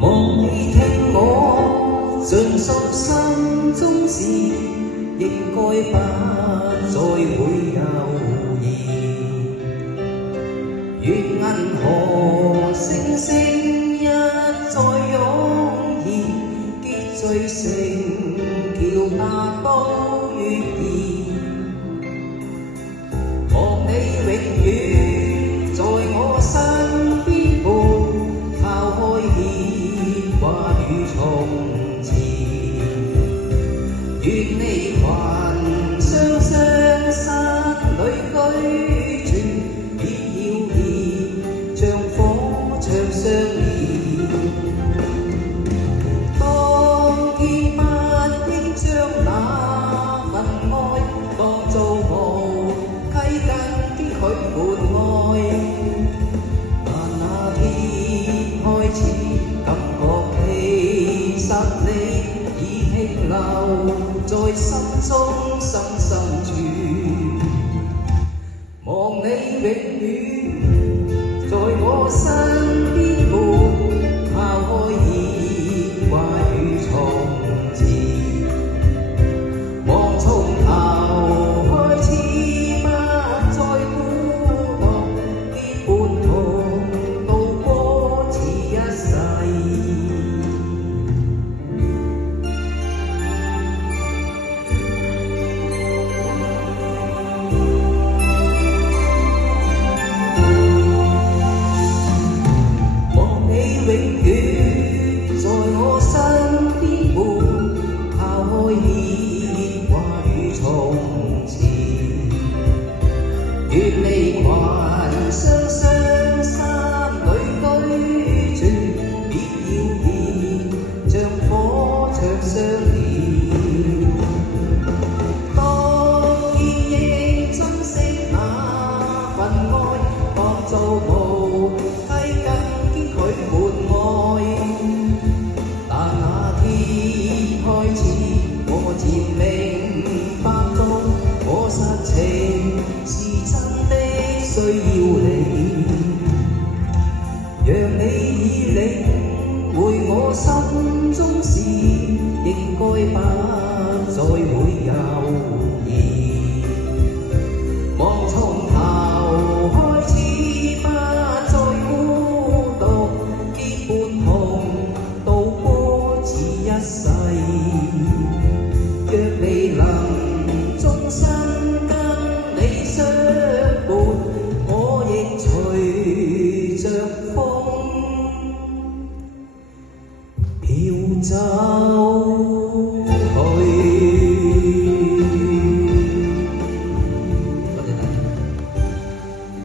望你聽我盡訴心中事，應該不再會猶豫。願銀河星星一再湧現，結聚成橋搭都願意。望你永遠在我身邊伴，拋開牽掛與從前。願你還雙雙室裏居住，別謠言像火牆相連。當天不應將那份愛當做無稽跟堅拒門外，但那天開始感覺其實你已停留在心中深深處。望你永遠在我身邊伴，拋開牽掛與從前。望從頭開始不再孤獨，結伴同渡過此一世。望你永遠在我身邊伴，拋開牽掛與從前。願你還雙雙山裏居住，別謠言像火牆相連。當然應珍惜那份愛，當做無稽跟堅拒門外。但那天開始，我漸明白到，我實情是真的需要你，讓你已領會我心中事，應該不再會猶豫。望從頭開始不再孤獨，結伴同渡過此一世。